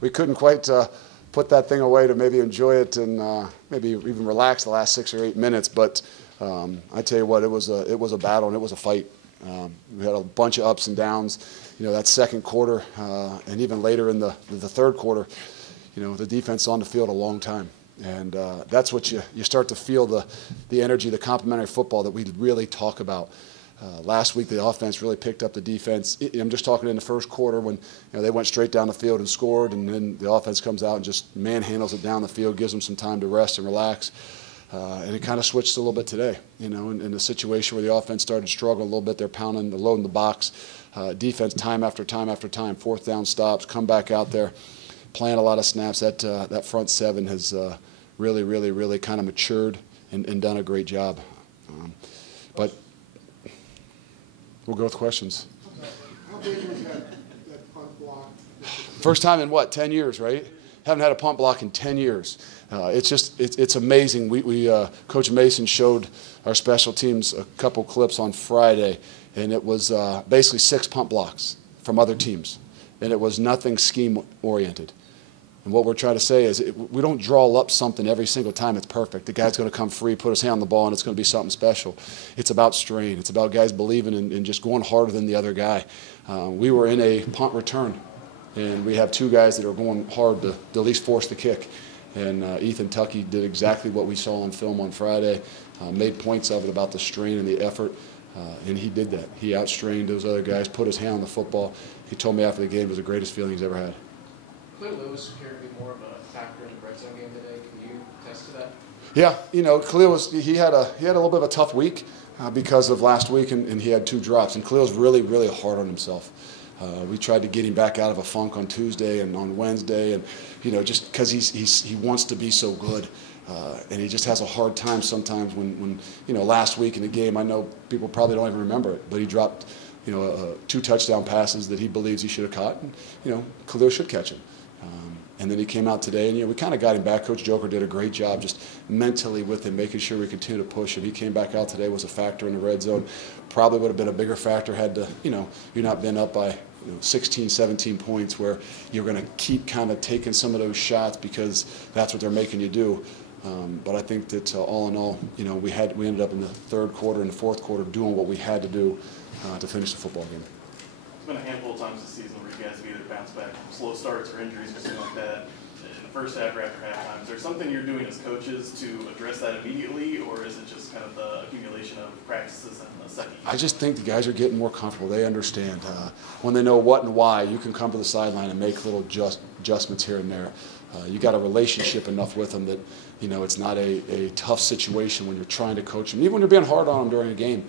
We couldn't quite put that thing away to maybe enjoy it and maybe even relax the last 6 or 8 minutes. But I tell you what, it was a battle and it was a fight. We had a bunch of ups and downs. That second quarter and even later in the third quarter, the defense on the field a long time. And that's what you start to feel the energy, the complementary football that we really talk about. Last week, the offense really picked up the defense. I'm just talking in the first quarter when they went straight down the field and scored, and then the offense comes out and just manhandles it down the field, gives them some time to rest and relax. And it kind of switched a little bit today, in a situation where the offense started to struggle a little bit. They're pounding, they're loading the box. Defense time after time after time, fourth down stops, come back out there, playing a lot of snaps. That front seven has really, really, really kind of matured and done a great job. But we'll go with questions. How big was that punt block? First time in 10 years, right? Haven't had a punt block in 10 years. It's amazing. Coach Mason showed our special teams a couple clips on Friday, and it was basically 6 punt blocks from other teams, and it was nothing scheme-oriented. And what we're trying to say is we don't draw up something every single time it's perfect. The guy's going to come free, put his hand on the ball, and it's going to be something special. It's about strain. It's about guys believing and just going harder than the other guy. We were in a punt return, and we have 2 guys that are going hard to at least force the kick. And Ethan Tuckey did exactly what we saw on film on Friday, made points of it about the strain and the effort, and he did that. He outstrained those other guys, put his hand on the football. He told me after the game it was the greatest feeling he's ever had. Khalil Lewis appeared to be more of a factor in the red zone game today. Can you attest to that? Yeah, Khalil he had a little bit of a tough week because of last week, and he had 2 drops. And Khalil's really, really hard on himself. We tried to get him back out of a funk on Tuesday and on Wednesday, and just because he wants to be so good, and he just has a hard time sometimes when last week in the game. I know people probably don't even remember it, but he dropped 2 touchdown passes that he believes he should have caught, and Khalil should catch him. And then he came out today, and we kind of got him back. Coach Joker did a great job just mentally with him, making sure we continue to push him. He came back out today, was a factor in the red zone. Probably would have been a bigger factor had you're not been up by 16, 17 points where you're going to keep kind of taking some of those shots because that's what they're making you do. But I think that all in all, we ended up in the third quarter and the fourth quarter doing what we had to do to finish the football game. There's been a handful of times this season where you guys have either bounced back from slow starts or injuries or something like that in the first half or after halftime. Is there something you're doing as coaches to address that immediately, or is it just kind of the accumulation of practices and the second year? I just think the guys are getting more comfortable. They understand. When they know what and why, you can come to the sideline and make little adjustments here and there. You got a relationship enough with them that it's not a tough situation when you're trying to coach them. Even when you're being hard on them during a game,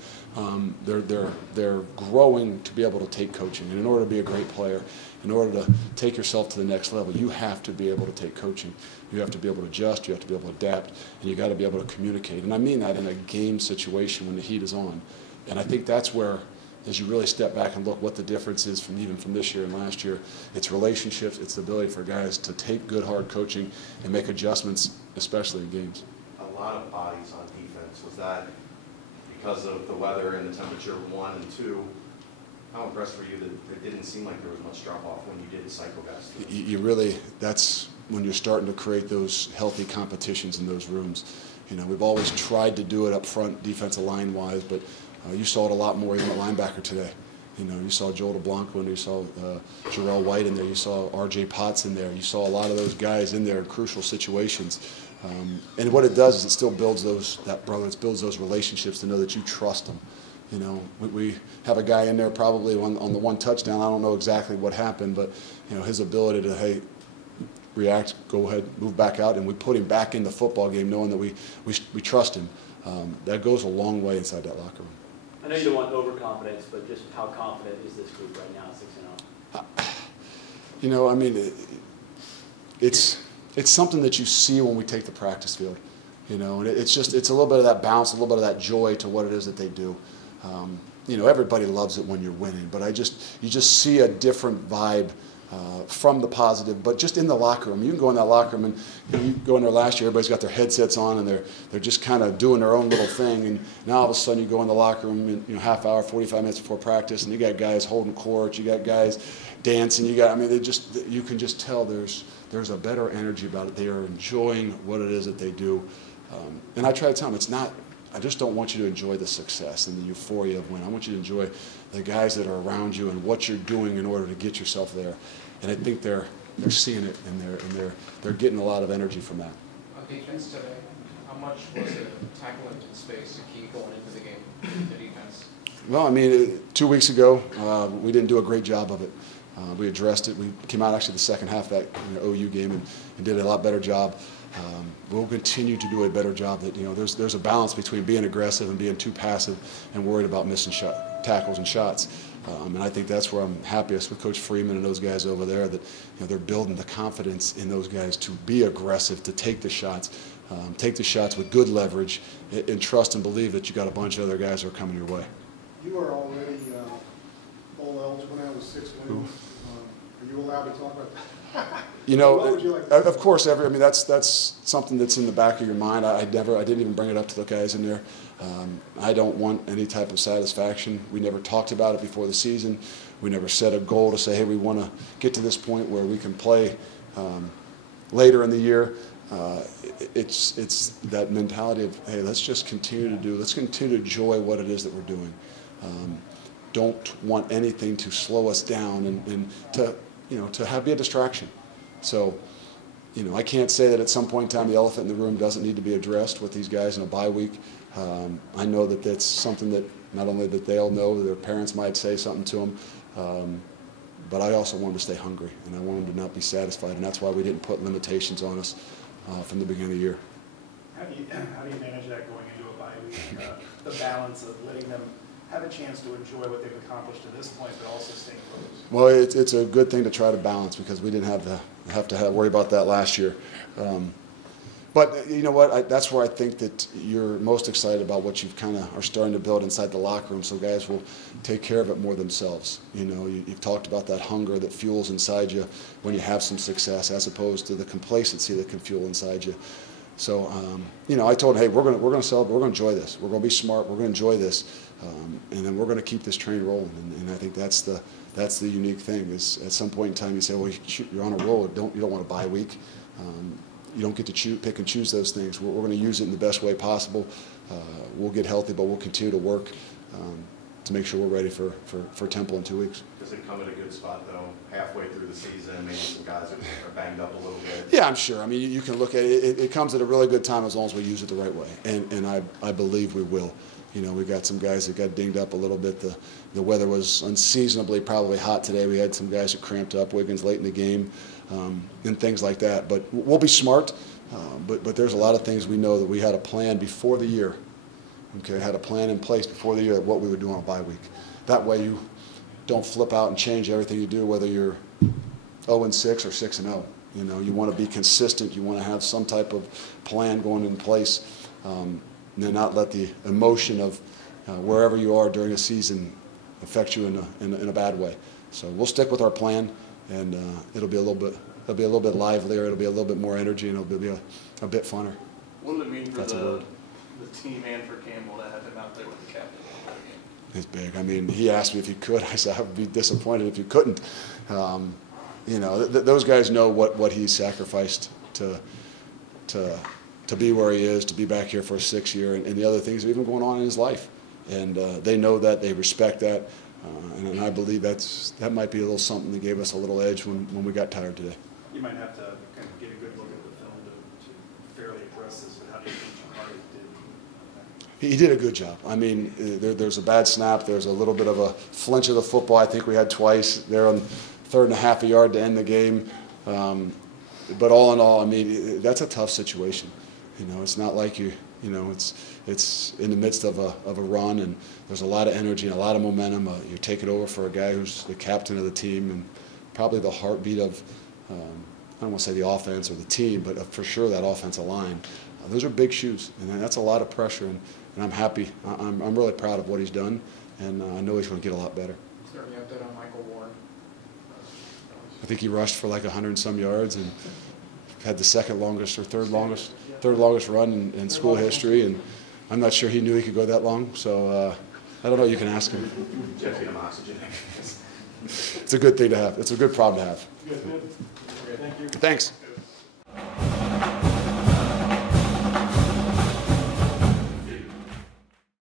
they're growing to be able to take coaching. And in order to be a great player, in order to take yourself to the next level, you have to be able to take coaching. You have to be able to adjust. You have to be able to adapt, and you got to be able to communicate. And I mean that in a game situation when the heat is on. And I think that's where, as you really step back and look what the difference is from this year and last year, it's relationships, it's the ability for guys to take good, hard coaching and make adjustments, especially in games. A lot of bodies on defense. Was that because of the weather and the temperature, 1 and 2? How impressed were you that it didn't seem like there was much drop-off when you did cycle guys? That's when you're starting to create those healthy competitions in those rooms. We've always tried to do it up front, defensive line-wise, but you saw it a lot more even at linebacker today. You saw Joel DeBlanco in there, you saw Jarrell White in there, you saw R.J. Potts in there, you saw a lot of those guys in there in crucial situations. And what it does is it still builds it builds those relationships to know that you trust them. We have a guy in there probably on the 1 touchdown. I don't know exactly what happened, but his ability to react, go ahead, move back out, and we put him back in the football game knowing that we trust him. That goes a long way inside that locker room. I know you don't want overconfidence, but just how confident is this group right now at 6-0? I mean, it's something that you see when we take the practice field. And it's a little bit of that bounce, a little bit of that joy to what it is that they do. Everybody loves it when you're winning, but you just see a different vibe from the positive, but just in the locker room. You can go in that locker room and you go in there last year, everybody's got their headsets on and they're just kind of doing their own little thing, and now all of a sudden you go in the locker room and half hour, 45 minutes before practice, and you got guys holding court, you got guys dancing. I mean, you can just tell there's a better energy about it. They are enjoying what it is that they do. And I try to tell them, I just don't want you to enjoy the success and the euphoria of winning. I want you to enjoy the guys that are around you and what you're doing in order to get yourself there. And I think they're seeing it, and they're getting a lot of energy from that. On defense today, how much was it tackling in space a key going into the game, the defense? Well, I mean, 2 weeks ago, we didn't do a great job of it. We addressed it. We came out actually the second half of that OU game and did a lot better job. We'll continue to do a better job. That there's a balance between being aggressive and being too passive and worried about missing tackles and shots. And I think that's where I'm happiest with Coach Freeman and those guys over there. That they're building the confidence in those guys to be aggressive, to take the shots with good leverage, and trust and believe that you got a bunch of other guys who are coming your way. You are already bowl eligible now with 6 wins. Are you allowed to talk about that? What would you like to say? Of course, that's something that's in the back of your mind. I didn't even bring it up to the guys in there. I don't want any type of satisfaction. We never talked about it before the season. We never set a goal to say, hey, we want to get to this point where we can play later in the year. It's that mentality of, hey, let's continue to enjoy what it is that we're doing. Don't want anything to slow us down and to be a distraction. So, I can't say that at some point in time the elephant in the room doesn't need to be addressed with these guys in a bye week. I know that that's something that not only that they'll know, their parents might say something to them, but I also want them to stay hungry, and I want them to not be satisfied, and that's why we didn't put limitations on us from the beginning of the year. How do you manage that going into a bye week? The balance of letting them have a chance to enjoy what they've accomplished to this point, but also staying focused? Well, it's a good thing to try to balance because we didn't have to worry about that last year. But you know what? That's where I think that you're most excited about what you've kind of are starting to build inside the locker room. So guys will take care of it more themselves. You've talked about that hunger that fuels inside you when you have some success, as opposed to the complacency that can fuel inside you. So I told them, hey, we're going to celebrate. We're going to enjoy this. We're going to be smart. We're going to enjoy this, and then we're going to keep this train rolling. And I think that's the unique thing. Is at some point in time you say, well, you're on a roll. You don't want a bye week. You don't get to pick and choose those things. We're going to use it in the best way possible. We'll get healthy, but we'll continue to work to make sure we're ready for Temple in 2 weeks. Does it come at a good spot, though, halfway through the season, maybe some guys are banged up a little bit? Yeah, I'm sure. I mean, you can look at it. It comes at a really good time as long as we use it the right way, and I believe we will. We got some guys that got dinged up a little bit. The weather was unseasonably probably hot today. We had some guys that cramped up, Wiggins late in the game, and things like that. But we'll be smart. But there's a lot of things we know that we had a plan before the year. Okay, had a plan in place before the year of what we would do on a bye week. That way you don't flip out and change everything you do, whether you're 0-6 or 6-0. You want to be consistent. You want to have some type of plan going in place. And then not let the emotion of wherever you are during a season affect you in a bad way. So we'll stick with our plan, and it'll be a little bit livelier. It'll be a little bit more energy, and it'll be a bit funner. What would it mean for the team and for Campbell to have him out there with the captain? It's big. I mean, he asked me if he could. I said I would be disappointed if you couldn't. Those guys know what he's sacrificed to be where he is, to be back here for a 6th year, and the other things that have been going on in his life. And they know that, they respect that, and I believe that might be a little something that gave us a little edge when we got tired today. You might have to kind of get a good look at the film to fairly address this, but how do you think Jahari did? He did a good job. I mean, there's a bad snap. There's a little bit of a flinch of the football. I think we had twice there on 3rd and a half a yard to end the game. But all in all, I mean, that's a tough situation. It's not like it's in the midst of a run, and there's a lot of energy and a lot of momentum. You're taking over for a guy who's the captain of the team and probably the heartbeat of, I don't want to say the offense or the team, but for sure that offensive line. Those are big shoes, and that's a lot of pressure, and I'm happy. I'm really proud of what he's done, and I know he's going to get a lot better. Is there any update on Michael Warren? I think he rushed for like 100 and some yards and had the second longest or third longest run in school history, and I'm not sure he knew he could go that long. So I don't know. You can ask him. Jeff, get him oxygen. It's a good thing to have. It's a good problem to have. You guys good? Okay, thank you. Thanks.